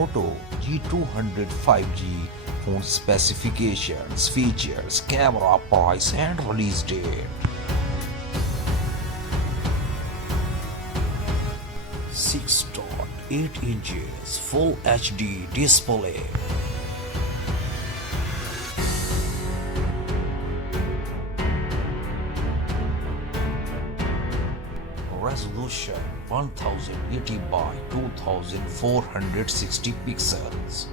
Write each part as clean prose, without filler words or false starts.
Moto G200 5G phone specifications, features, camera, price and release date. 6.8 inches Full HD display. Resolution 1080 by 2460 pixels.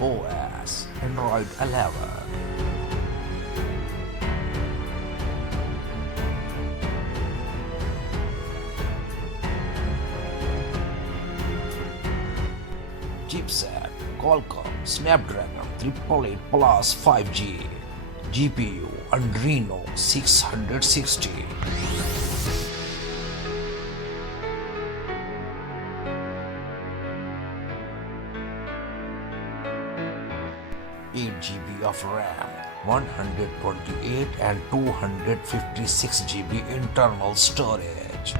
OS Android 11. Chipset Qualcomm Snapdragon 888 Plus 5G. GPU Adreno 660. 8 GB of RAM, 128 and 256 GB internal storage.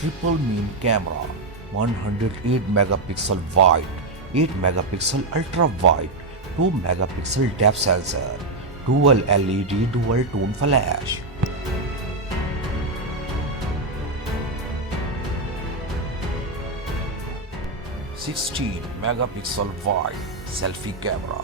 Triple mean camera, 108 megapixel wide, 8 megapixel ultra wide, 2 megapixel depth sensor, dual LED dual tone flash. 16 megapixel wide selfie camera.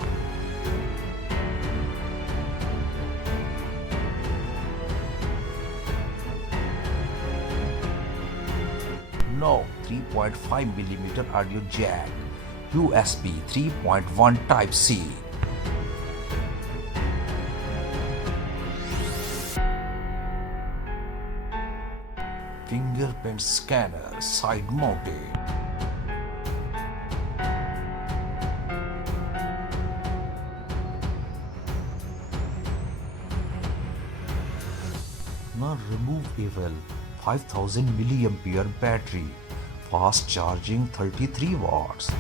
No 3.5mm audio jack, USB 3.1 Type-C. Fingerprint scanner side mounted. Non-removable 5000 mAh battery, fast charging 33 watts.